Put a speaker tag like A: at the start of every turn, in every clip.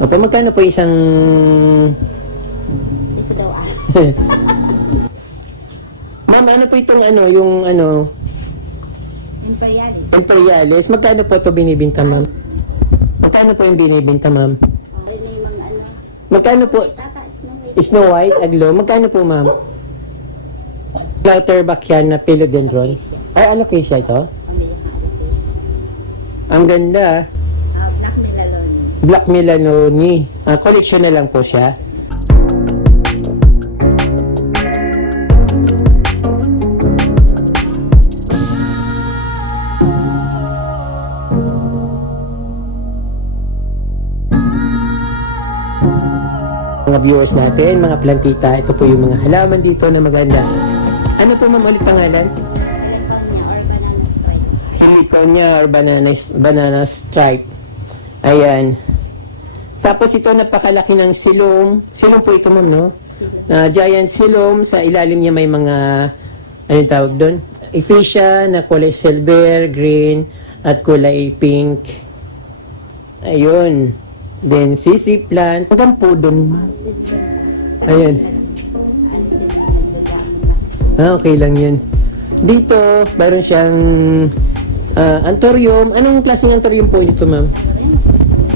A: Opo, magkano po isang...
B: Ito daw ah.
A: Ma'am, ano po itong ano, yung ano,
B: Imperialis.
A: Imperialis, magkano po ito binibinta, ma'am? Magkano po yung binibinta, ma'am?
B: Ay, may mga ano.
A: Magkano po,
B: Tata, Snow White.
A: Snow White, Aglo, magkano po, ma'am? Clutterback yan na philodendron. Ay,
B: ka ito.
A: Ang ganda,
B: Black
A: Melanoni. Ah, collection na lang po siya. Mga viewers natin, mga plantita, ito po yung mga halaman dito na maganda. Ano po ma'am ulit pangalan?
B: California or banana
A: banana stripe. Ayan. Tapos ito napakalaki ng silom. Silom po ito ma'am, no? Ah, giant silom. Sa ilalim niya may mga, ano tawag doon? Ephesia na kulay silver, green, at kulay pink. Ayun. Then sisip plant. Hanggang po doon. Ayan. Ah, okay lang yun. Dito, mayroon siyang ah, anthurium. Anong klaseng anthurium po ito, ma'am?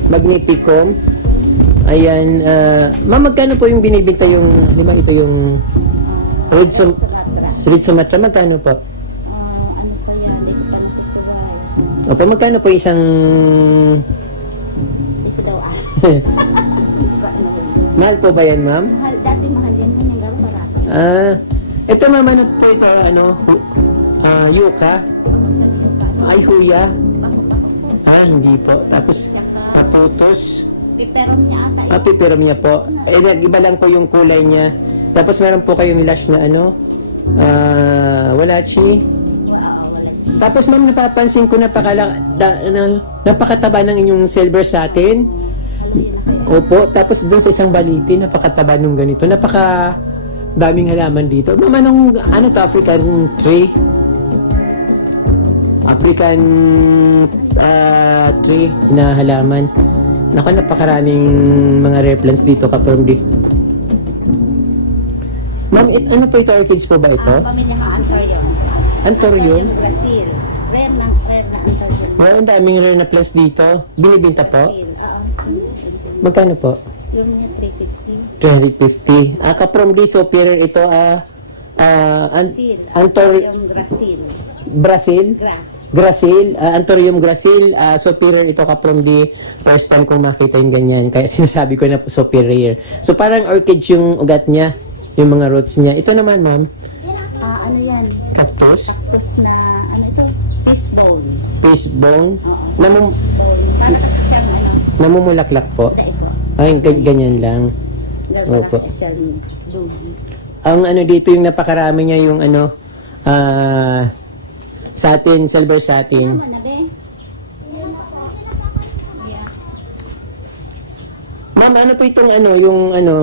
A: Magnificum. Ayan. ah, ma'am, magkano po yung binibinta yung, di ba ito yung red, sum
B: Sumatra.
A: red sumatra? Magkano po?
B: Ah, ano pa yan? Suway.
A: Opo, magkano po isang...
B: Ito daw ah. Yun?
A: Mahal po ba yan, ma'am?
B: Mahal, dati mahal yan. Ngayon gano'n barato.
A: Ah, ito ma'am, ano po ito, ano, ah, yuka? Ay, huya?
B: Po.
A: Ah, hindi po. Tapos,
B: Saka, piperon niya ata.
A: Ah, pipiram niya po. Eh, iba lang po yung kulay niya. Tapos meron po kayong lash na ano, ah, walachi.
B: Wow, wala.
A: Tapos ma'am, napapansin ko napakala, da, na, napakataba ng inyong silver satin.
B: Na kayo.
A: Opo, tapos doon sa isang baliti, napakataba nung ganito. Napaka daming halaman dito. Ma'am, anong, ano to, African tree? African ah, tree na halaman. Naku, napakaraming mga rare plants dito kapag di. Ma'am, it- ano po ito? Orchids po ba ito?
B: Ah, pamilya ka Antorium.
A: Antorium?
B: Brazil. Rare na, rare na Antorium.
A: Wow, ang daming rare na plants dito. Binibinta po?
B: Brazil. Oo.
A: Magkano po?
B: Yung niya 350.
A: 250. Ah, kaprom di superior ito ah ah an-
B: Brazil.
A: Antor
B: Yung Brazil.
A: Brazil,
B: Gra.
A: Grasil, ah, Antorium Grasil, ah, superior ito kaprom di first time kong makita yung ganyan. Kaya sinasabi ko na superior. So parang orchids yung ugat niya, yung mga roots niya. Ito naman, ma'am,
B: Ah, ano yan?
A: cactus,
B: Cactus na, ano ito? Fishbone, Oo.
A: namum
B: Bone. Para kasi siyang, ano,
A: namumulaklak po. Ay, g- ganyan lang.
B: Gano'n
A: Opo.
B: kasi siyang ruby.
A: Ang ano dito yung napakarami niya yung ano ah satin, silver satin.
B: Tama na, be? Yeah.
A: Ma'am, ano po itong ano, yung ano,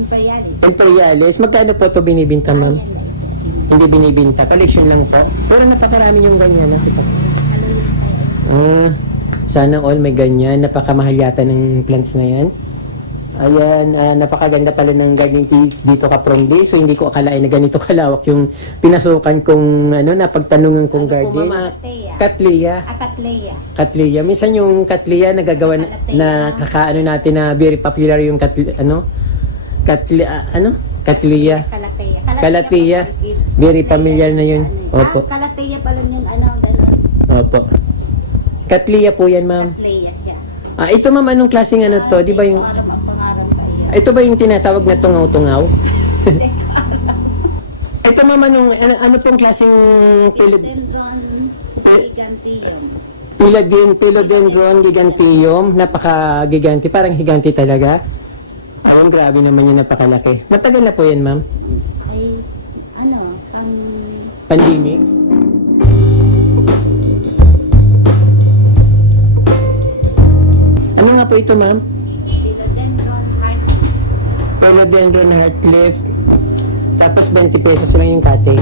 B: Imperialis.
A: Imperialis, magkano po ito binibinta, ma'am? Hindi binibinta, collection lang po. Pero napakarami yung ganyan. Nakita. Ah, sana all may ganyan. Napakamahal yata ng plants na yan. Ayan, ah, napakaganda pala ng gardening tea dito ka from day. So hindi ko akalain na ganito kalawak yung pinasukan kong ano, napagtanungan kong garden. Mama, Katleya.
B: Akatleya.
A: Katleya. Minsan yung Katleya nagagawa na, na kakaano natin na very popular yung Katli, ano? Katli, ah, ano? Katleya.
B: Kalateya.
A: Kalateya. Very familiar na yun.
B: Ano,
A: Opo.
B: Ah, Kalateya pala yung ano, ganun.
A: Opo. Katleya po yan, ma'am.
B: Katleya siya.
A: Ah, ito ma'am, anong klaseng ano to? Di ba yung, ito ba yung tinatawag na tungaw-tungaw? ito ma'am, anong, ano, ano pong klaseng
B: giganteum.
A: pilodin, pilodendron giganteum? Napaka-giganti, parang higanti talaga. Ayun, grabe naman yung napakalaki. Matagal na po yan, ma'am?
B: Ay, ano, pang
A: Pandemic? Ano nga po ito, ma'am?
B: Permodendron heart
A: lift. Tapos 20 pesos lang yung cutting.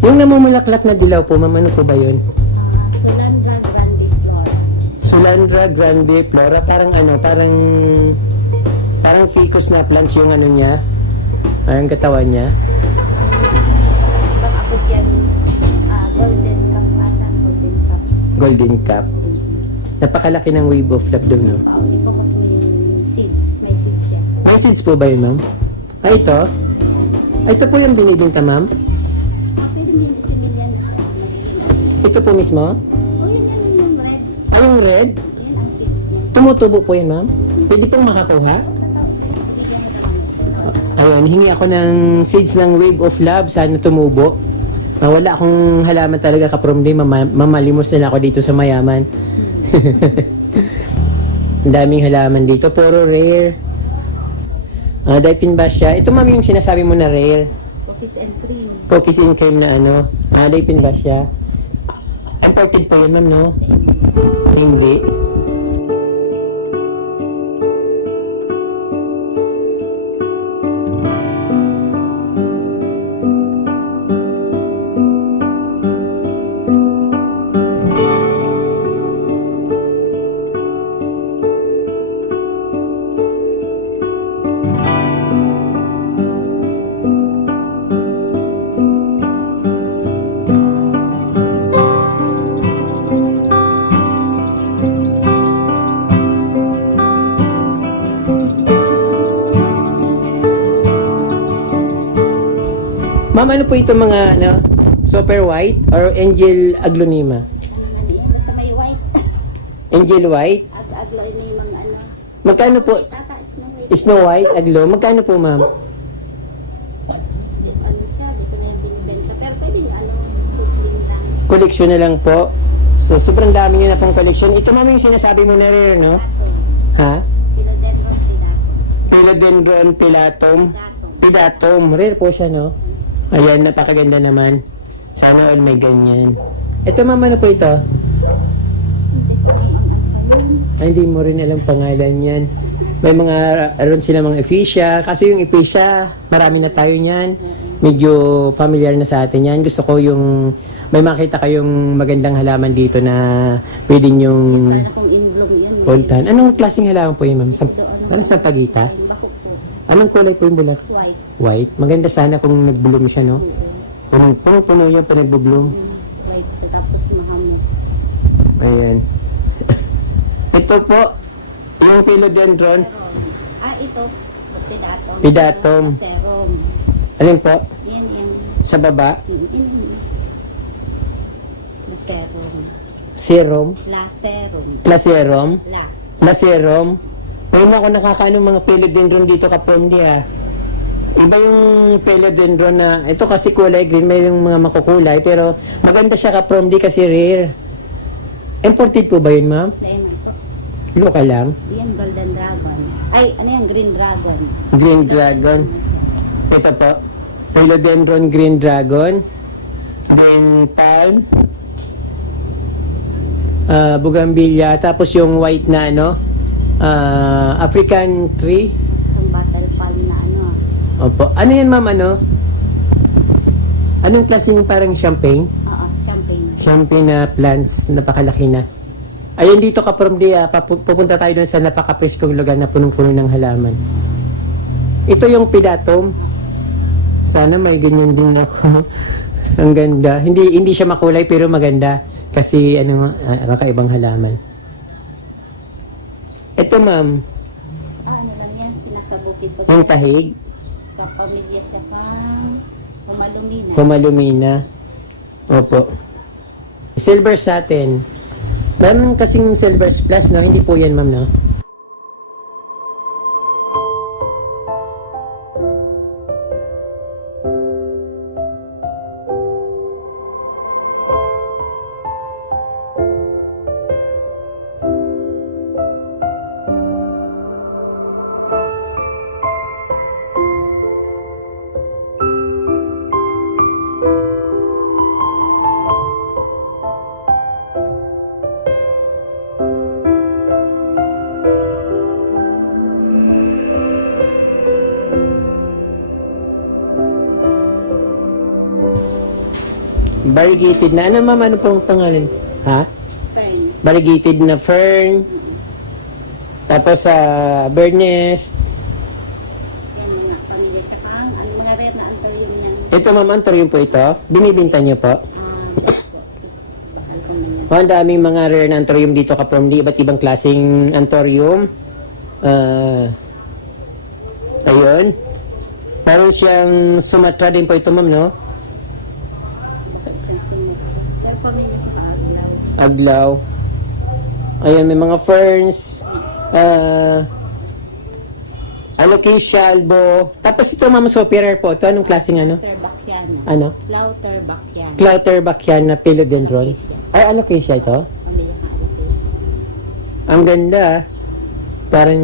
A: Yung namumulaklak na dilaw po, mamano po ba yun?
B: Uh, Solandra Grande Flora.
A: Solandra Grande Flora, parang ano, parang parang ficus na plants yung ano niya. Ang katawan niya.
B: Ibang abot yan. Ah, golden cup ata. Golden cup.
A: Golden cap. Napakalaki ng wave of love doon, no?
B: Pauli po kasi may seeds. May seeds siya.
A: May seeds po ba yun, ma'am? Ah, ito? Ah, ito po yung binibinta, ma'am?
B: Pero hindi siya.
A: Ito po mismo?
B: Oh, yun yan yung red.
A: Ah, yung red?
B: Yan ang seeds niya.
A: Tumutubo po yan, ma'am? Pwede pong makakuha? Ayun, hingi ako ng seeds ng wave of love. Sana tumubo. Ah, wala akong halaman talaga ka-from day. Mama, mamalimos na ako dito sa mayaman. Ang daming halaman dito. Puro rare. Ah, Dipin ba siya? Ito mami yung sinasabi mo na rare.
B: Cookies and cream.
A: Cookies and cream na ano. Ah, Dipin ba siya? Imported po yun, ma'am, no? Hindi. Ma'am, ano po ito mga, ano? Super white or angel aglonema?
B: Ano yan? Basta may white.
A: Angel white?
B: Na yung mga ano.
A: Magkano po?
B: Tata, snow white.
A: Snow white, aglo. Magkano po, ma'am?
B: Ano siya? Dito na yung binibenta. Pero pwede nyo ano. Fruit lang.
A: Collection na lang po. So, sobrang dami nyo na pong collection. Ito, ma'am, yung sinasabi mo na rare, no?
B: Dato.
A: Ha?
B: Philodendron pidato.
A: Philodendron pilatum.
B: Dato.
A: Pidatum. Rare po siya, no? Ayan, napakaganda naman. Sana all may ganyan. Ito, ma'am, ano po ito? Ay, hindi mo rin alam pangalan yan. May mga, aron sila mga ephesia. Kaso yung ephesia, marami na tayo niyan. Medyo familiar na sa atin yan. Gusto ko yung, may makita kayong magandang halaman dito na pwede nyong
B: Sana kung in-bloom yan.
A: puntahan. Anong klaseng halaman po yun, ma'am? Sa, parang sa pagita?
B: Yung po.
A: Anong kulay po yung bulat?
B: White.
A: White. Maganda sana kung nag-bloom siya, no? Punong, punong-puno yung pinag-bloom.
B: White siya. Tapos mahamot.
A: Ayan. Ito po, yung philodendron.
B: Ah, ito. Pidatum.
A: Pidatum.
B: Serum.
A: Alin po?
B: Yan yung
A: Sa baba?
B: Yun, yun, yun. Laserum.
A: Serum.
B: Laserum.
A: Laserum.
B: La.
A: Laserum. Ngayon ako nakakaano mga philodendron dito kapondi ah. Iba yung philodendron na, ito kasi kulay green, may yung mga makukulay, pero maganda siya kapondi kasi rare. Imported po ba yun ma'am?
B: Lain ito.
A: Local lang.
B: Yan, golden dragon. Ay, ano yan? Green dragon.
A: Green dragon. Ito po. Philodendron green dragon. Green palm. Ah, bougainvillea. Tapos yung white na ano. ah, African tree.
B: Itong
A: Opo. Ano yan ma'am ano? Anong klase yung parang champagne?
B: Oo, champagne.
A: Champagne na plants. Napakalaki na. Ayun dito ka from the, papu- pupunta tayo dun sa napaka-preskong lugar na punong-puno ng halaman. Ito yung pidatum. Sana may ganyan din ako. Ang ganda. Hindi hindi siya makulay pero maganda kasi ano ah, kakaibang halaman. Ito ma'am,
B: Ah, ano lang yan? Sinasabukit ko.
A: ang tahig,
B: Kapamilya siya kang umalumina.
A: humalumina. Opo. Silver satin. Meron kasing silver plus, no? Hindi po yan, ma'am, no? Variegated na. Ano ma'am, ano pong pangalan? Ha?
B: Fern.
A: Variegated na fern. Tapos sa Bernes.
B: Yung mga pamilya sa kang, ang mga rare na antaryum niyan.
A: Ito ma'am, antorium po ito. Binibinta niyo po.
B: Ah, niyan.
A: Oh, ang daming mga rare na antorium dito ka from di iba't ibang klaseng antorium. Ah, ayun. Meron siyang Sumatra din po ito ma'am, no?
B: Isang sunod. Pero po ninyo sa aglaw.
A: Ayun, may mga ferns. Ah, alocasia, albo. Tapos ito ma'am, superior po. Ito, anong klaseng ano?
B: Terbaciano.
A: Ano?
B: Lauterbacchiano.
A: Clutterbacchian na philodendron. Ay, alocasia ito?
B: Alapis.
A: Ang ganda. Parang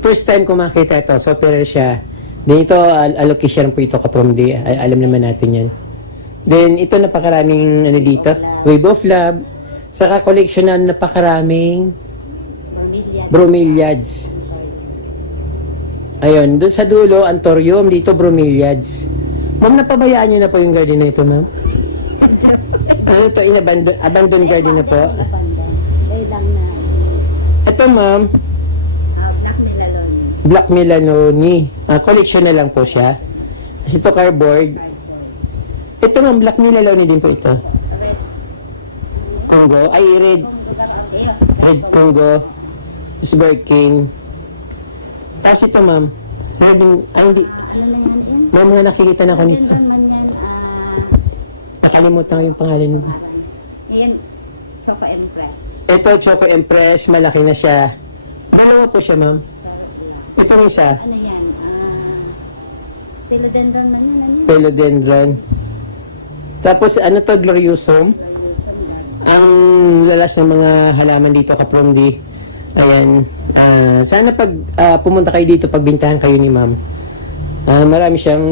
A: first time ko makita ito. Superior siya. Then ito, al- alocasia rin po ito kaprom di. Ay, alam naman natin yan. Then ito napakaraming ano dito. Wave of Love. Saka collection na napakaraming bromeliads. Ayun, doon sa dulo, antorium, dito bromeliads. Ma'am, napabayaan nyo na po yung garden na ito, ma'am? Ano ito, inabandon, abandoned garden na po?
B: Abandon.
A: Ito, ma'am.
B: Black
A: Melanoni. Ah, collection na lang po siya. Kasi ito cardboard. Ito ma'am, Black Melanoni din po ito. Congo. Ay, red. Red Congo. Isberg King. Tapos ito ma'am. Meron din, ay hindi. May mga nakikita na ako
B: Ano
A: nito.
B: Ah,
A: Nakalimutan ko yung pangalan mo.
B: Ayan, Choco Empress.
A: Ito, Choco Empress. Malaki na siya. Dalawa po siya ma'am. Ito rin isa.
B: Ano yan? Ah, philodendron man yan. Ano yan?
A: Philodendron. Tapos ano to, Gloriosum. Ang lalas ng mga halaman dito kapromdi. Ayan. Ah, sana pag ah, pumunta kayo dito, pagbintahan kayo ni ma'am. Ah, marami siyang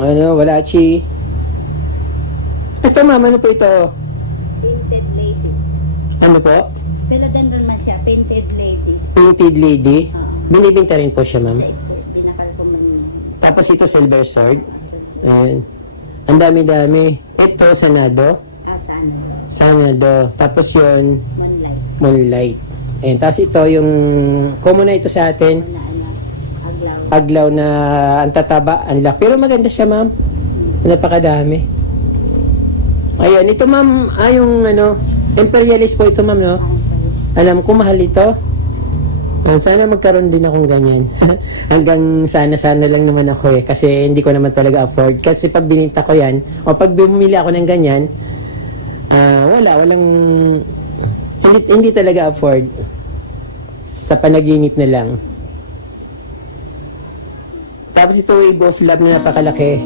A: ano, walachi. Ito ma'am, ano po ito?
B: Painted lady.
A: Ano po?
B: Philodendron man siya. Painted lady.
A: Painted lady.
B: Oo.
A: Binibinta rin po siya ma'am.
B: Ito, binakal ko man yun.
A: Tapos ito silver sword. Ayan. Ang dami-dami. Ito, sanado.
B: Ah, sana.
A: Sanado. Tapos yun,
B: Moonlight.
A: moonlight. Ayan. Tapos ito, yung common na ito sa atin.
B: Ano ano. Aglaw.
A: aglaw na ang tataba, ang laki. Pero maganda siya, ma'am. Napakadami. Ayan, ito ma'am, ay yung ano, imperialist po ito, ma'am, no? Alam ko, mahal ito. Ah, Sana magkaroon din akong ganyan. Hanggang sana-sana lang naman ako eh. Kasi hindi ko naman talaga afford. Kasi pag bininta ko yan, o pag bumili ako ng ganyan, ah wala, walang, hindi, hindi talaga afford. Sa panaginip na lang. Tapos ito wave of love na napakalaki.